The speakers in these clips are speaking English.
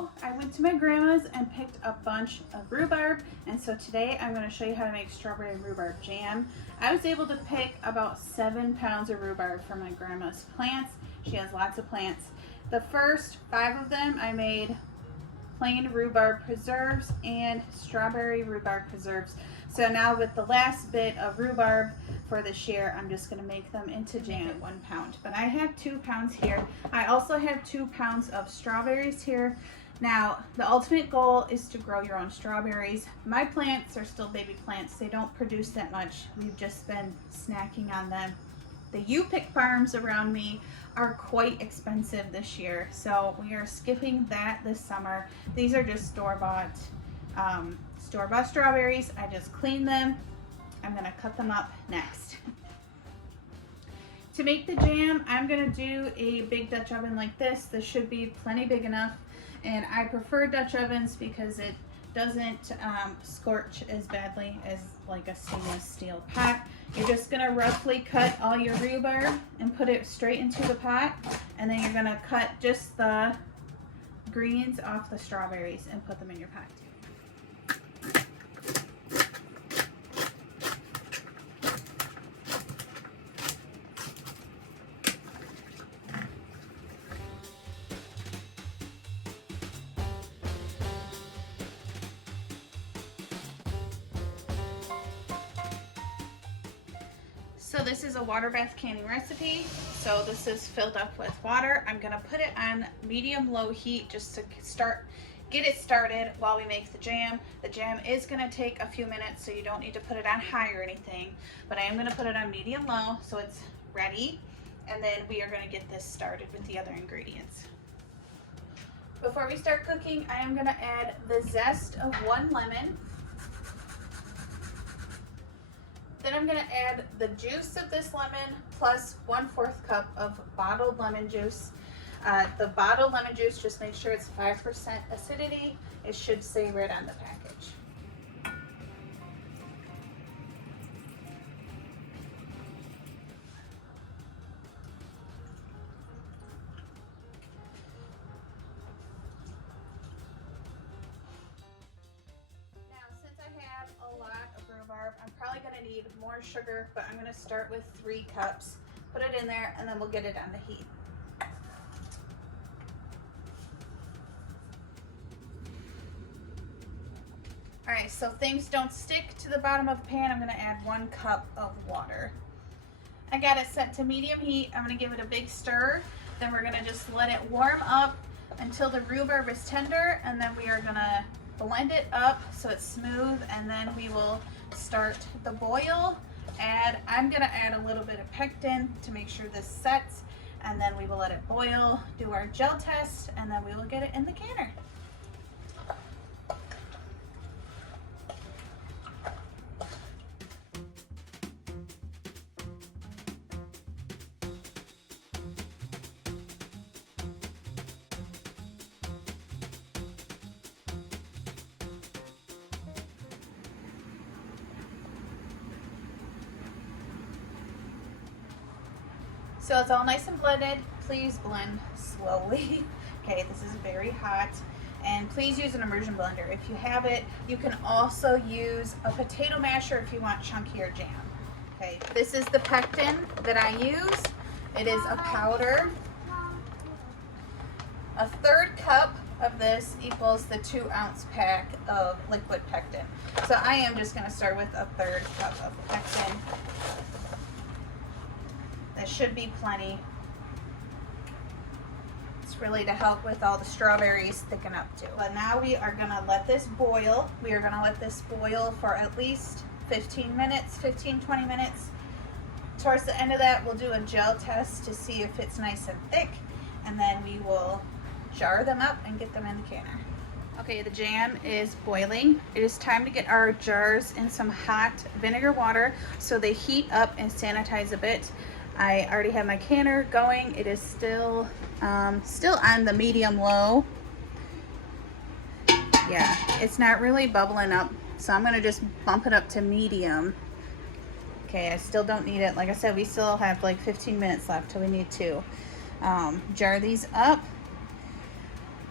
Hello, I went to my grandma's and picked a bunch of rhubarb, and so today I'm going to show you how to make strawberry rhubarb jam. I was able to pick about 7 pounds of rhubarb from my grandma's plants. She has lots of plants. The first 5 of them I made plain rhubarb preserves and strawberry rhubarb preserves. So now with the last bit of rhubarb for this year, I'm just going to make them into jam at 1 pound. But I have 2 pounds here. I also have 2 pounds of strawberries here. Now, the ultimate goal is to grow your own strawberries. My plants are still baby plants. They don't produce that much. We've just been snacking on them. The U-pick farms around me are quite expensive this year, so we are skipping that this summer. These are just store-bought strawberries. I just cleaned them. I'm gonna cut them up next. To make the jam, I'm gonna do a big Dutch oven like this. This should be plenty big enough, and I prefer Dutch ovens because it doesn't scorch as badly as like a stainless steel pot. You're just gonna roughly cut all your rhubarb and put it straight into the pot, and then you're gonna cut just the greens off the strawberries and put them in your pot. So this is a water bath canning recipe. So this is filled up with water. I'm gonna put it on medium-low heat just to get it started while we make the jam. The jam is gonna take a few minutes, so you don't need to put it on high or anything, but I am gonna put it on medium-low so it's ready, and then we are gonna get this started with the other ingredients. Before we start cooking, I am gonna add the zest of 1 lemon. Then I'm gonna add the juice of this lemon plus 1/4 cup of bottled lemon juice. The bottled lemon juice, just make sure it's 5% acidity. It should say right on the package. I'm probably going to need more sugar, but I'm going to start with 3 cups. Put it in there, and then we'll get it on the heat. All right, so things don't stick to the bottom of the pan. I'm going to add 1 cup of water. I got it set to medium heat. I'm going to give it a big stir. Then we're going to just let it warm up until the rhubarb is tender, and then we are going to blend it up so it's smooth, and then we will start the boil. I'm gonna add a little bit of pectin to make sure this sets, and then we will let it boil, do our gel test, and then we will get it in the canner. So it's all nice and blended. Please blend slowly. Okay, this is very hot. And please use an immersion blender. If you have it, you can also use a potato masher if you want chunkier jam. Okay, this is the pectin that I use. It is a powder. A 1/3 cup of this equals the 2-ounce pack of liquid pectin. So I am just gonna start with a 1/3 cup of pectin. That should be plenty. It's really to help with all the strawberries thicken up too. But now we are gonna let this boil. We are gonna let this boil for at least 15 minutes, 15-20 minutes. Towards the end of that, we'll do a gel test to see if it's nice and thick, and then we will jar them up and get them in the canner. Okay, the jam is boiling. It is time to get our jars in some hot vinegar water so they heat up and sanitize a bit. I already have my canner going. It is still on the medium-low. Yeah, it's not really bubbling up, so I'm gonna just bump it up to medium. Okay, I still don't need it. Like I said, we still have like 15 minutes left till we need to jar these up.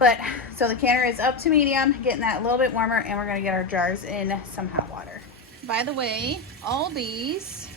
But so the canner is up to medium, getting that a little bit warmer, and we're gonna get our jars in some hot water. By the way, Aldi's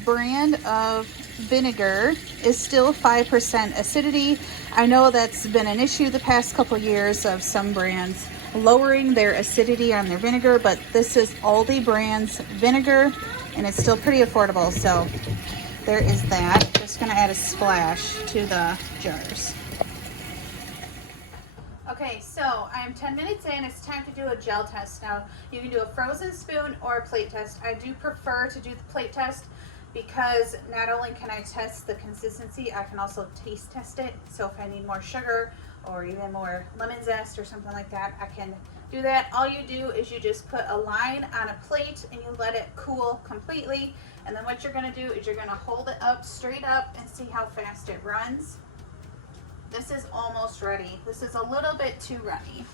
brand of vinegar is still 5% acidity. I know that's been an issue the past couple years of some brands lowering their acidity on their vinegar, but this is Aldi brand's vinegar and it's still pretty affordable. So there is that. Just gonna add a splash to the jars. Okay, so I'm 10 minutes in. It's time to do a gel test. Now, you can do a frozen spoon or a plate test. I do prefer to do the plate test because not only can I test the consistency, I can also taste test it. So if I need more sugar or even more lemon zest or something like that, I can do that. All you do is you just put a line on a plate and you let it cool completely. And then what you're gonna do is you're gonna hold it up straight up and see how fast it runs. This is almost ready. This is a little bit too runny.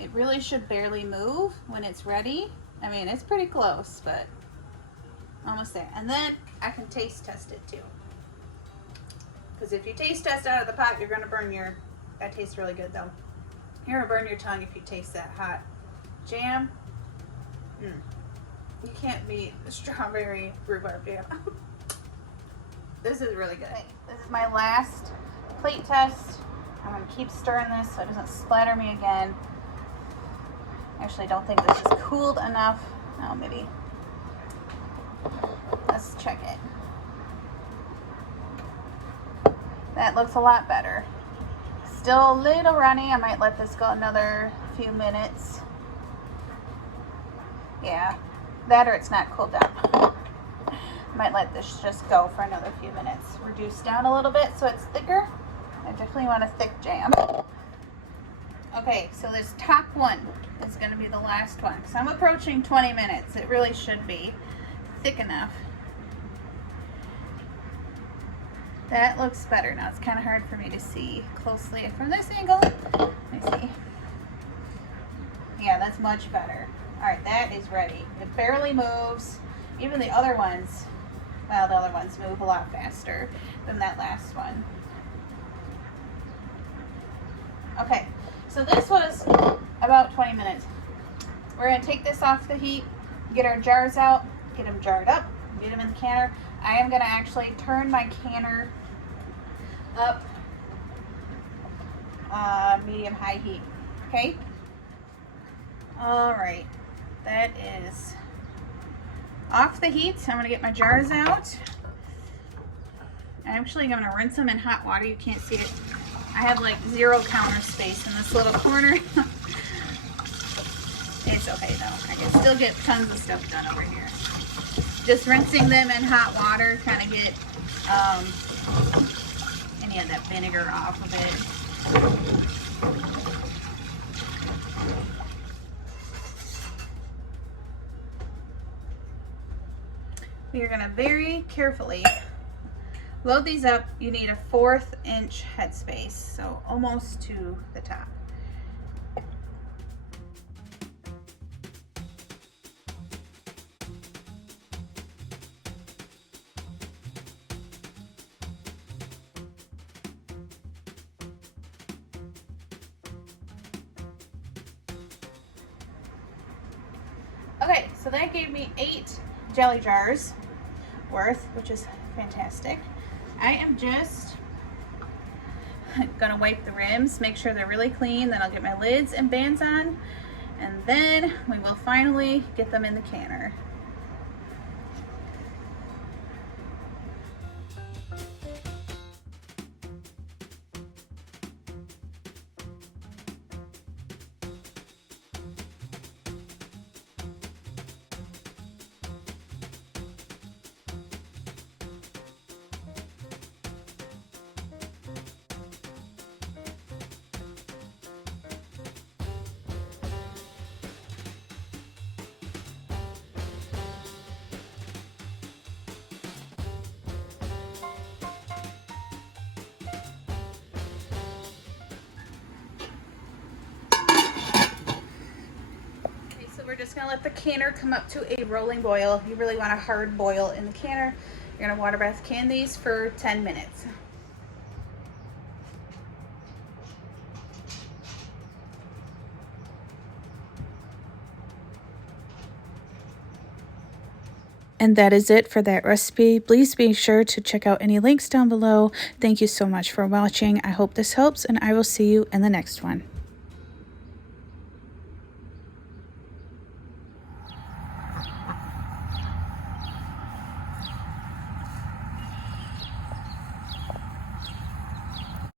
It really should barely move when it's ready. I mean, it's pretty close, but almost there. And then I can taste test it too. Because if you taste test out of the pot, you're gonna burn your, that tastes really good though. You're gonna burn your tongue if you taste that hot jam. You can't beat the strawberry rhubarb jam. This is really good. Okay, this is my last plate test. I'm gonna keep stirring this so it doesn't splatter me again. Actually, I don't think this is cooled enough. No, maybe. Let's check it. That looks a lot better. Still a little runny. I might let this go another few minutes. Yeah, that or it's not cooled down. Might let this just go for another few minutes. Reduce down a little bit so it's thicker. I definitely want a thick jam. Okay, so this top one is going to be the last one. So I'm approaching 20 minutes. It really should be thick enough. That looks better. Now it's kind of hard for me to see closely from this angle. Let me see. Yeah, that's much better. All right, that is ready. It barely moves. Even the other ones, well, the other ones move a lot faster than that last one. Okay, so this was about 20 minutes. We're gonna take this off the heat, get our jars out, get them jarred up, get them in the canner. I am gonna actually turn my canner up medium-high heat, okay? All right, that is off the heat. So I'm gonna get my jars out. I'm actually gonna rinse them in hot water. You can't see it. I have like 0 counter space in this little corner. It's okay though. I can still get tons of stuff done over here. Just rinsing them in hot water, kind of get any of that vinegar off of it. We are going to very carefully load these up. You need a 1/4 inch headspace, so almost to the top. Okay, so that gave me 8 jelly jars worth, which is fantastic. I am just gonna wipe the rims, make sure they're really clean, then I'll get my lids and bands on, and then we will finally get them in the canner. We're just gonna let the canner come up to a rolling boil. You really want a hard boil in the canner. You're gonna water bath can these for 10 minutes. And that is it for that recipe. Please be sure to check out any links down below. Thank you so much for watching. I hope this helps, and I will see you in the next one.